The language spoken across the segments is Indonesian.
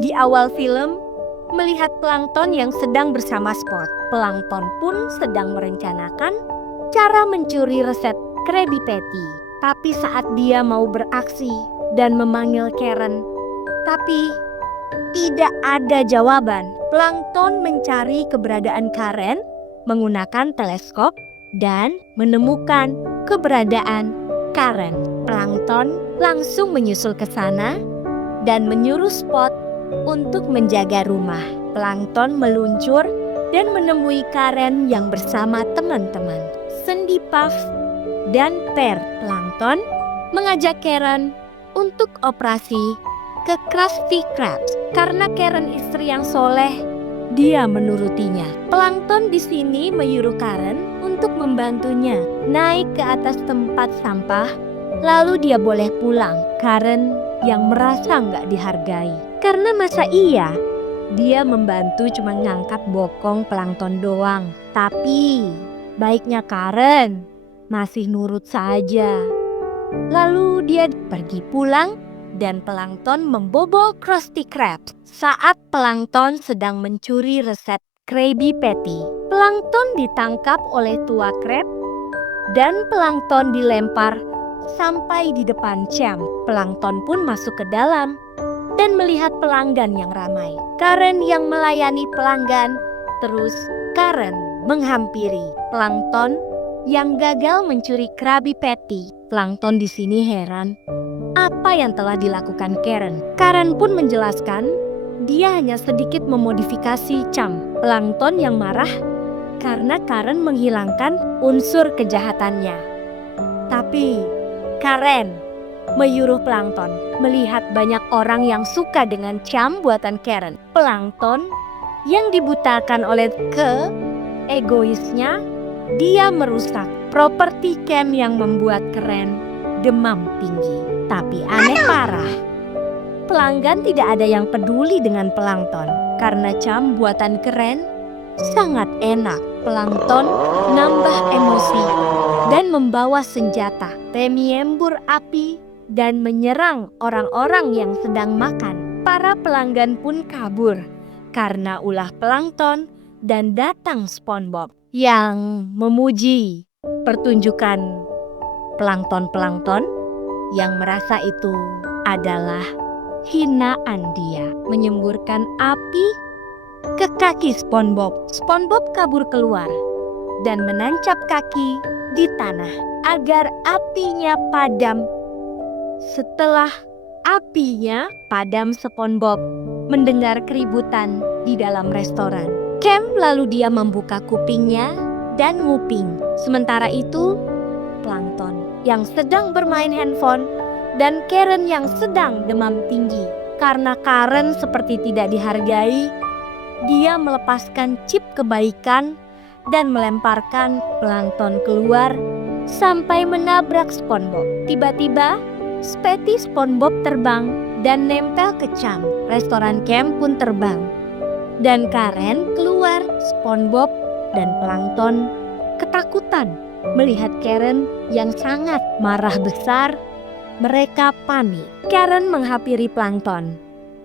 Di awal film, melihat plankton yang sedang bersama Spot. Plankton pun sedang merencanakan cara mencuri resep Krabby Patty. Tapi saat dia mau beraksi dan memanggil Karen, tapi tidak ada jawaban. Plankton mencari keberadaan Karen menggunakan teleskop dan menemukan keberadaan Karen. Plankton langsung menyusul ke sana dan menyuruh Spot untuk menjaga rumah. Plankton meluncur dan menemui Karen yang bersama teman-teman Sandy, Puff, dan Per. Plankton mengajak Karen untuk operasi ke Krusty Krabs. Karena Karen istri yang soleh, dia menurutinya. Plankton di sini menyuruh Karen untuk membantunya naik ke atas tempat sampah, lalu dia boleh pulang. Karen yang merasa nggak dihargai. Karena masa iya dia membantu cuma ngangkat bokong Plankton doang. Tapi baiknya Karen masih nurut saja. Lalu dia pergi pulang dan Plankton membobol Krusty Krab saat Plankton sedang mencuri resep Krabby Patty. Plankton ditangkap oleh tua Krab dan Plankton dilempar sampai di depan Champ. Plankton pun masuk ke dalam dan melihat pelanggan yang ramai. Karen yang melayani pelanggan, terus Karen menghampiri Plankton yang gagal mencuri Krabby Patty. Plankton di sini heran apa yang telah dilakukan Karen. Karen pun menjelaskan dia hanya sedikit memodifikasi Champ. Plankton yang marah karena Karen menghilangkan unsur kejahatannya. Tapi Karen menyuruh Plankton melihat banyak orang yang suka dengan Champ buatan Karen. Plankton yang dibutakan oleh egoisnya, dia merusak properti Champ yang membuat Karen demam tinggi. Tapi aneh parah, pelanggan tidak ada yang peduli dengan Plankton karena Champ buatan Karen sangat enak. Plankton nambah emosi dan membawa senjata, menyembur api dan menyerang orang-orang yang sedang makan. Para pelanggan pun kabur karena ulah Plankton dan datang SpongeBob yang memuji pertunjukan Plankton yang merasa itu adalah hinaan dia. Menyemburkan api ke kaki SpongeBob. SpongeBob kabur keluar dan menancap kaki di tanah agar apinya padam. Setelah apinya padam, SpongeBob mendengar keributan di dalam restoran. Champ lalu dia membuka kupingnya dan nguping. Sementara itu, Plankton yang sedang bermain handphone dan Karen yang sedang demam tinggi. Karena Karen seperti tidak dihargai, dia melepaskan chip kebaikan dan melemparkan Plankton keluar sampai menabrak SpongeBob. Tiba-tiba sepeti SpongeBob terbang dan nempel ke Champ. Restoran Champ pun terbang dan Karen keluar. SpongeBob dan Plankton ketakutan melihat Karen yang sangat marah besar. Mereka panik. Karen menghampiri Plankton.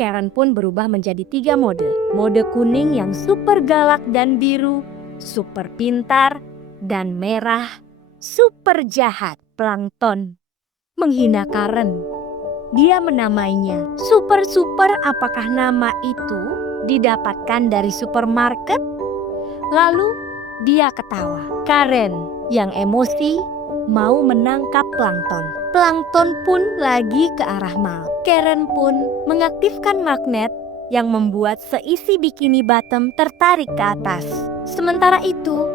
Karen pun berubah menjadi 3 mode. Mode kuning yang super galak dan biru, super pintar, dan merah, super jahat. Plankton menghina Karen. Dia menamainya Super. Apakah nama itu didapatkan dari supermarket? Lalu dia ketawa. Karen yang emosi mau menangkap Plankton. Plankton pun lagi ke arah Mal. Karen pun mengaktifkan magnet yang membuat seisi bikini bottom tertarik ke atas. Sementara itu,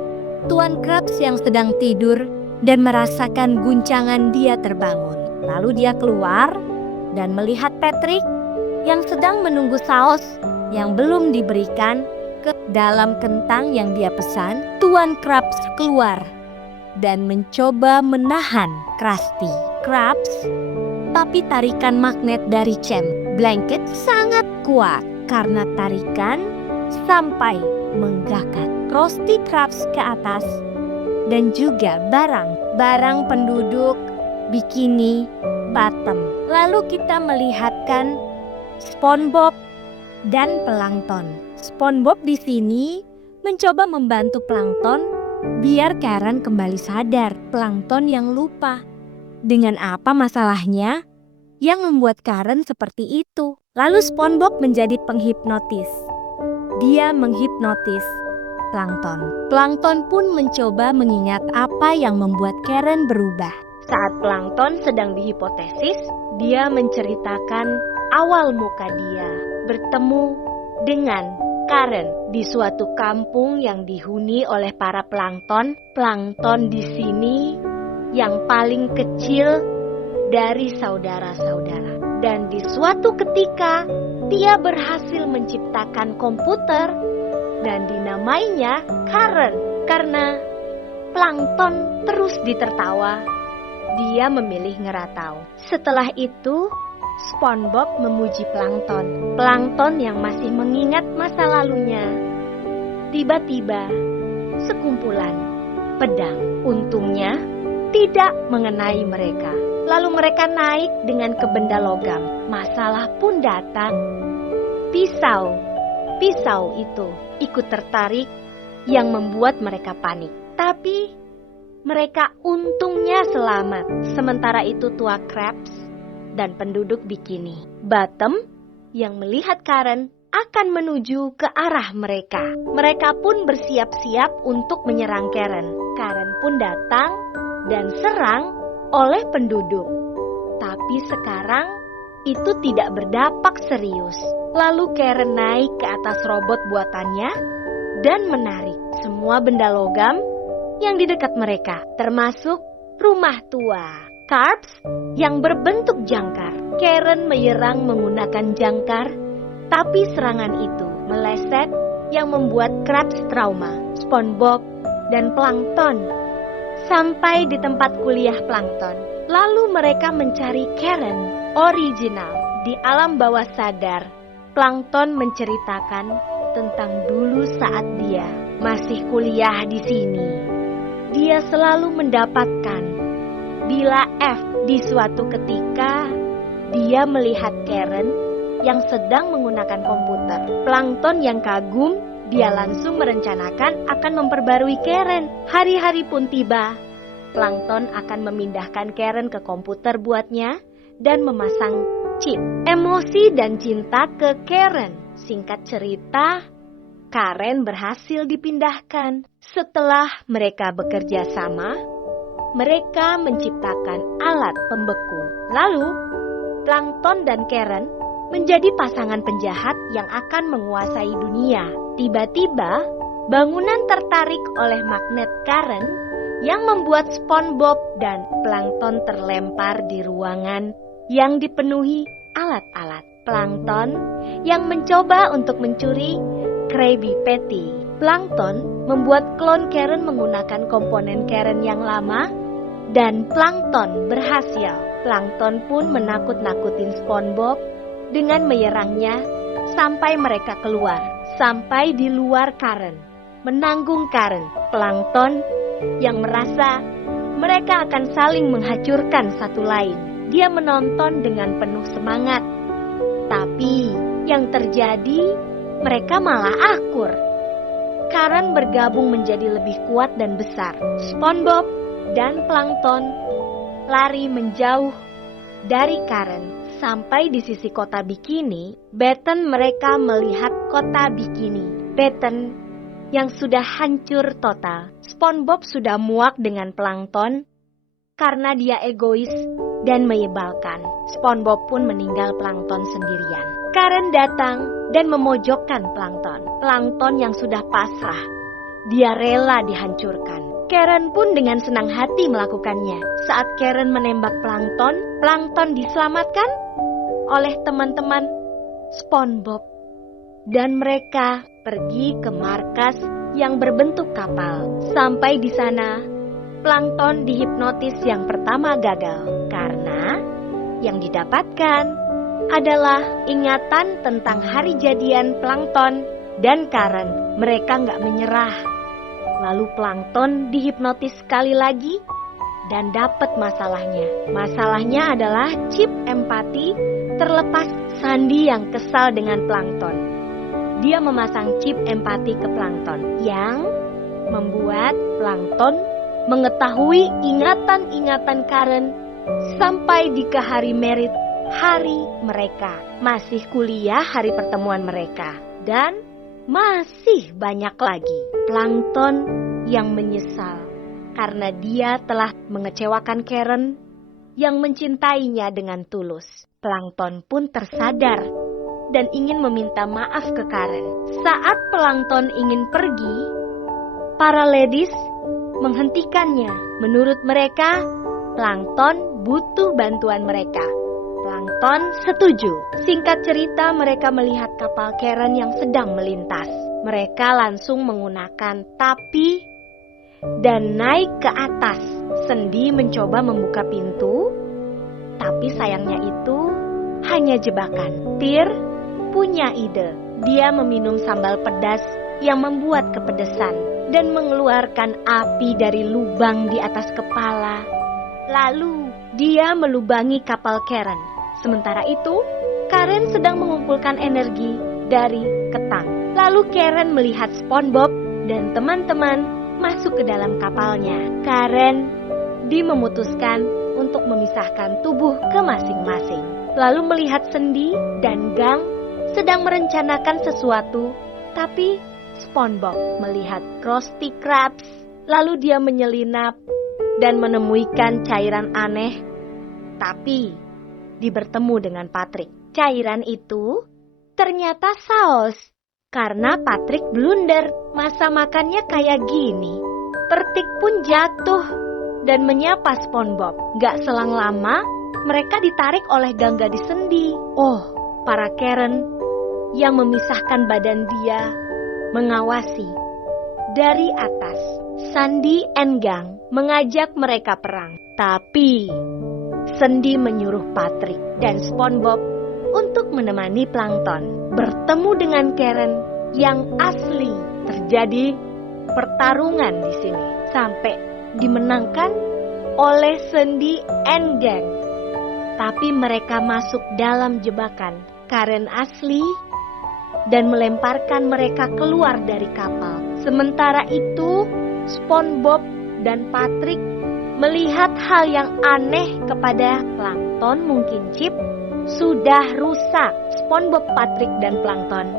Tuan Krabs yang sedang tidur dan merasakan guncangan dia terbangun. Lalu dia keluar dan melihat Patrick yang sedang menunggu saus yang belum diberikan ke dalam kentang yang dia pesan. Tuan Krabs keluar dan mencoba menahan Krusty Krabs, tapi tarikan magnet dari Champ Blanket sangat kuat karena tarikan sampai menggakat Krusty Krabs ke atas dan juga barang penduduk bikini bottom. Lalu kita melihatkan SpongeBob dan plankton. SpongeBob di sini mencoba membantu plankton biar Karen kembali sadar. Plankton yang lupa. Dengan apa masalahnya yang membuat Karen seperti itu? Lalu SpongeBob menjadi penghipnotis. Dia menghipnotis plankton. Plankton pun mencoba mengingat apa yang membuat Karen berubah. Saat plankton sedang dihipotesis, dia menceritakan awal muka dia bertemu dengan Karen di suatu kampung yang dihuni oleh para plankton. Plankton di sini yang paling kecil dari saudara-saudara. Dan di suatu ketika dia berhasil menciptakan komputer dan dinamainya Karen. Karena plankton terus ditertawa, dia memilih ngeratau. Setelah itu SpongeBob memuji plankton. Plankton yang masih mengingat masa lalunya. Tiba-tiba sekumpulan pedang, untungnya, tidak mengenai mereka. Lalu mereka naik dengan ke benda logam. Masalah pun datang. Pisau itu ikut tertarik yang membuat mereka panik. Tapi mereka untungnya selamat. Sementara itu tua Krabs dan penduduk Bikini Bottom yang melihat Karen akan menuju ke arah mereka. Mereka pun bersiap-siap untuk menyerang Karen. Karen pun datang dan serang oleh penduduk. Tapi sekarang itu tidak berdampak serius. Lalu Karen naik ke atas robot buatannya dan menarik semua benda logam yang di dekat mereka, termasuk rumah tua Krabs yang berbentuk jangkar. Karen menyerang menggunakan jangkar, tapi serangan itu meleset yang membuat Krabs trauma. SpongeBob dan plankton sampai di tempat kuliah plankton. Lalu mereka mencari Karen original di alam bawah sadar. Plankton menceritakan tentang dulu saat dia masih kuliah di sini. Dia selalu mendapatkan bila F. Di suatu ketika, dia melihat Karen yang sedang menggunakan komputer. Plankton yang kagum, dia langsung merencanakan akan memperbarui Karen. Hari-hari pun tiba. Plankton akan memindahkan Karen ke komputer buatnya dan memasang chip. Emosi dan cinta ke Karen. Singkat cerita, Karen berhasil dipindahkan. Setelah mereka bekerja sama, mereka menciptakan alat pembeku. Lalu, Plankton dan Karen menjadi pasangan penjahat yang akan menguasai dunia. Tiba-tiba, bangunan tertarik oleh magnet Karen yang membuat SpongeBob dan Plankton terlempar di ruangan yang dipenuhi alat-alat. Plankton yang mencoba untuk mencuri Krabby Patty. Plankton membuat klon Karen menggunakan komponen Karen yang lama dan Plankton berhasil. Plankton pun menakut-nakutin SpongeBob dengan menyerangnya sampai mereka keluar. Sampai di luar Karen, menanggung Karen. Plankton yang merasa mereka akan saling menghancurkan satu lain. Dia menonton dengan penuh semangat. Tapi yang terjadi, mereka malah akur. Karen bergabung menjadi lebih kuat dan besar. SpongeBob dan Plankton lari menjauh dari Karen. Sampai di sisi kota Bikini Bottom, mereka melihat kota Bikini Bottom yang sudah hancur total. SpongeBob sudah muak dengan Plankton karena dia egois dan menyebalkan. SpongeBob pun meninggal Plankton sendirian. Karen datang dan memojokkan Plankton. Plankton yang sudah pasrah, dia rela dihancurkan. Karen pun dengan senang hati melakukannya. Saat Karen menembak Plankton, Plankton diselamatkan oleh teman-teman SpongeBob. Dan mereka pergi ke markas yang berbentuk kapal. Sampai di sana, Plankton dihipnotis yang pertama gagal. Karena yang didapatkan adalah ingatan tentang hari jadian Plankton dan Karen. Mereka nggak menyerah. Lalu Plankton dihipnotis sekali lagi dan dapat masalahnya. Masalahnya adalah chip empati terlepas. Sandy yang kesal dengan Plankton Dia memasang chip empati ke plankton yang membuat plankton mengetahui ingatan-ingatan Karen sampai di ke hari merit, hari mereka. Masih kuliah hari pertemuan mereka. Dan masih banyak lagi plankton yang menyesal karena dia telah mengecewakan Karen yang mencintainya dengan tulus. Plankton pun tersadar dan ingin meminta maaf ke Karen. Saat plankton ingin pergi, para ladies menghentikannya. Menurut mereka, plankton butuh bantuan mereka. Plankton setuju. Singkat cerita, mereka melihat kapal Karen yang sedang melintas. Mereka langsung menggunakan tapi dan naik ke atas. Sandy mencoba membuka pintu, tapi sayangnya itu hanya jebakan. Tir punya ide. Dia meminum sambal pedas yang membuat kepedesan dan mengeluarkan api dari lubang di atas kepala. Lalu dia melubangi kapal Karen. Sementara itu, Karen sedang mengumpulkan energi dari ketang. Lalu Karen melihat SpongeBob dan teman-teman masuk ke dalam kapalnya. Karen memutuskan untuk memisahkan tubuh ke masing-masing. Lalu melihat Sandy dan Gang sedang merencanakan sesuatu, tapi SpongeBob melihat Krusty Krabs. Lalu dia menyelinap dan menemukan cairan aneh, tapi dia bertemu dengan Patrick. Cairan itu ternyata saus. Karena Patrick blunder, masa makannya kayak gini. Pertik pun jatuh dan menyapa SpongeBob. Gak selang lama, mereka ditarik oleh Gang gadis Sandy. Oh, para Karen yang memisahkan badan dia mengawasi dari atas. Sandy and Gang mengajak mereka perang. Tapi Sandy menyuruh Patrick dan SpongeBob untuk menemani plankton. Bertemu dengan Karen yang asli. Terjadi pertarungan di sini sampai dimenangkan oleh Sandy and Gang. Tapi mereka masuk dalam jebakan Karen asli dan melemparkan mereka keluar dari kapal. Sementara itu, SpongeBob dan Patrick melihat hal yang aneh kepada plankton. Mungkin chip sudah rusak. SpongeBob, Patrick, dan plankton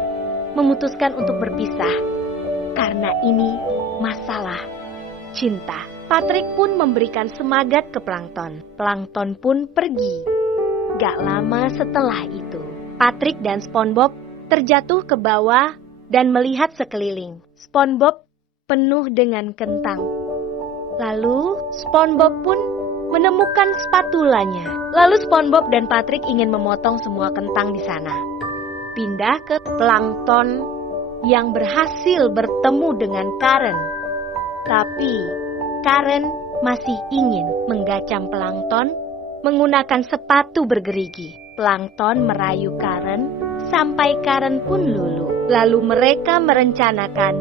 memutuskan untuk berpisah karena ini masalah cinta. Patrick pun memberikan semangat ke plankton. Plankton pun pergi. Gak lama setelah itu, Patrick dan SpongeBob terjatuh ke bawah dan melihat sekeliling. SpongeBob penuh dengan kentang. Lalu SpongeBob pun menemukan spatulanya. Lalu SpongeBob dan Patrick ingin memotong semua kentang di sana. Pindah ke plankton yang berhasil bertemu dengan Karen. Tapi Karen masih ingin menggacam plankton menggunakan sepatu bergerigi. Plankton merayu Karen sampai Karen pun luluh. Lalu mereka merencanakan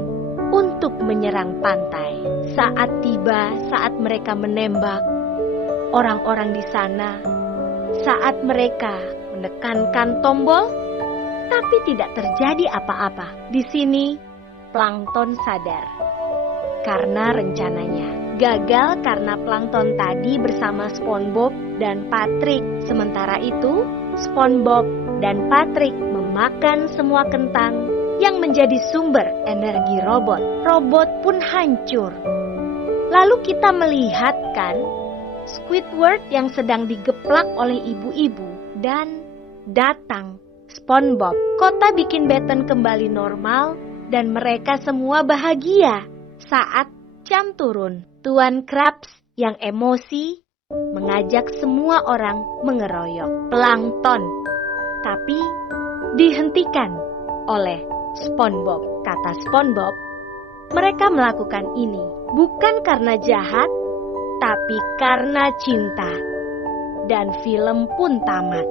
untuk menyerang pantai. Saat mereka menembak orang-orang di sana, saat mereka menekankan tombol, tapi tidak terjadi apa-apa. Di sini, plankton sadar karena rencananya gagal karena plankton tadi bersama SpongeBob dan Patrick. Sementara itu, SpongeBob dan Patrick memakan semua kentang yang menjadi sumber energi robot. Robot pun hancur. Lalu kita melihat kan Squidward yang sedang digeplak oleh ibu-ibu dan datang SpongeBob. Kota bikin Baton kembali normal dan mereka semua bahagia. Saat jam turun, Tuan Krabs yang emosi mengajak semua orang mengeroyok plankton. Tapi dihentikan oleh SpongeBob. Kata SpongeBob, mereka melakukan ini bukan karena jahat, tapi karena cinta. Dan film pun tamat.